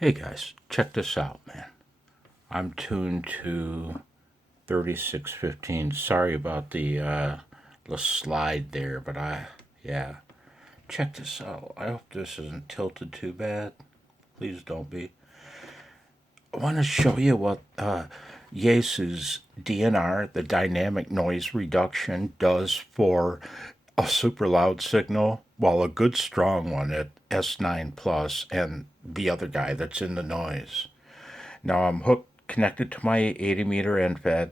Hey guys, check this out, man. I'm tuned to 3615. Sorry about the slide there, but yeah. Check this out. I hope this isn't tilted too bad. Please don't be. I want to show you what Yaesu's DNR, the dynamic noise reduction, does for a super loud signal, while a good strong one at S9 Plus and the other guy that's in the noise. Now I'm connected to my 80-meter EFHW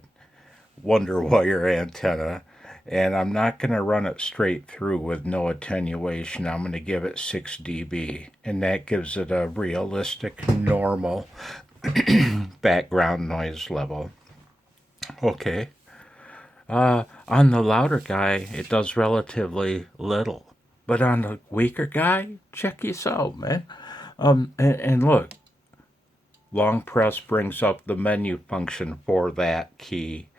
Wonder Wire antenna, and I'm not going to run it straight through with no attenuation. I'm going to give it 6 dB, and that gives it a realistic, normal background noise level. Okay. On the louder guy, it does relatively little. But on the weaker guy, check this out, man. And look, long press brings up the menu function for that key.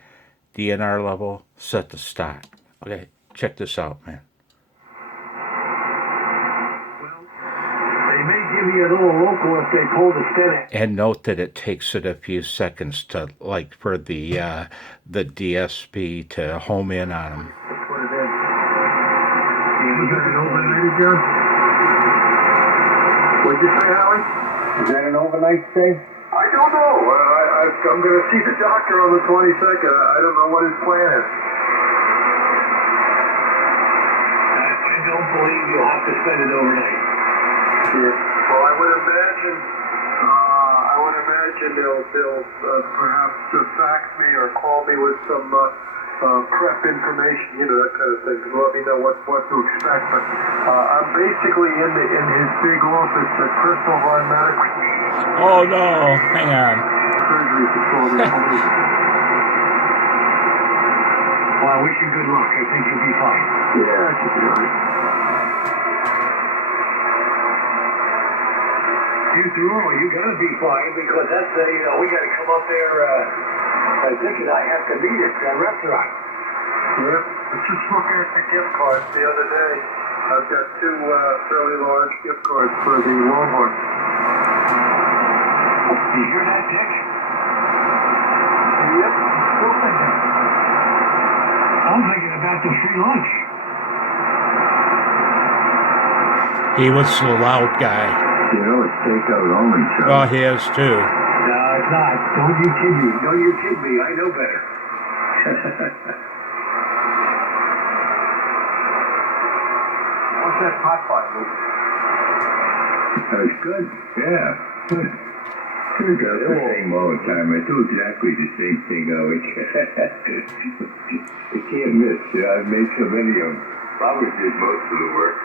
DNR level, set to stock. Okay, check this out, man. They may give you a little local if they pull the steady. And note that it takes it a few seconds to, like, for the DSP to home in on them. That's what it is. Was that an overnight, John? What'd you say, Howie? Is that an overnight stay? I don't know. I'm going to see the doctor on the 22nd. I don't know what his plan is. I don't believe you'll have to spend it overnight. Yeah. Well, I would imagine they'll perhaps fax me or call me with some prep information, that kind of thing, to let me know what to expect. But I'm basically in his big office at Crystal Run Medical. Oh no, hang on. Surgery facility. Well, I wish you good luck. I think you'll be fine. Yeah, I should be all right. You through, or you gotta be fine, because that's we gotta come up there. Dick and I have to meet at that restaurant. Yeah, I was just looking at the gift cards the other day. I've got two fairly large gift cards for the Longhorn. You hear that, Dick? Yep, still thinking. I'm thinking about the free lunch. He was the loud guy. It's takeout only, Chuck. Oh, he is too. No, it's not. Don't you kid me. Don't you kid me. I know better. What's that hot pot move? That's good. Yeah. Good. It does the same all the time. I do exactly the same thing, Howard. I can't miss. I've made so many of them. Robert did most of the work.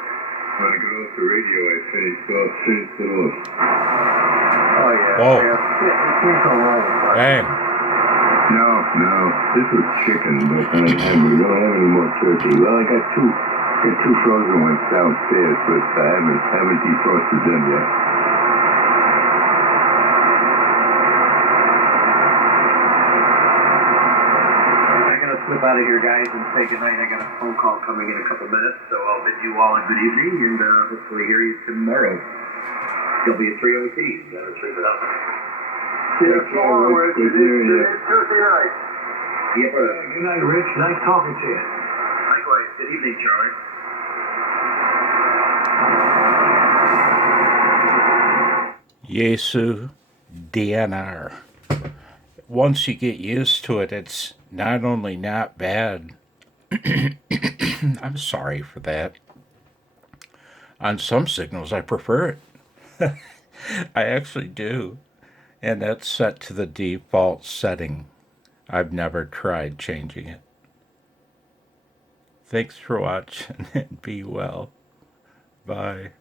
When I got off the radio, I finished it off. Oh, yeah. Whoa. Yeah. You can't go wrong with that. Dang. No. This was chicken, but we don't have any more turkey. Well, I got two frozen ones downstairs, but I haven't defrosted them yet. Slip out of here, guys, and say goodnight. I got a phone call coming in a couple minutes, so I'll bid you all a good evening, and hopefully hear you tomorrow. There'll be a 3 OT. Let's leave it up. Yeah, tomorrow. It's Tuesday night. Yep. Good night, Rich. Nice talking to you. Likewise. Good evening, Charlie. Yaesu DNR. Once you get used to it, it's not only not bad, I'm sorry for that. On some signals, I prefer it. I actually do. And that's set to the default setting. I've never tried changing it. Thanks for watching and be well. Bye.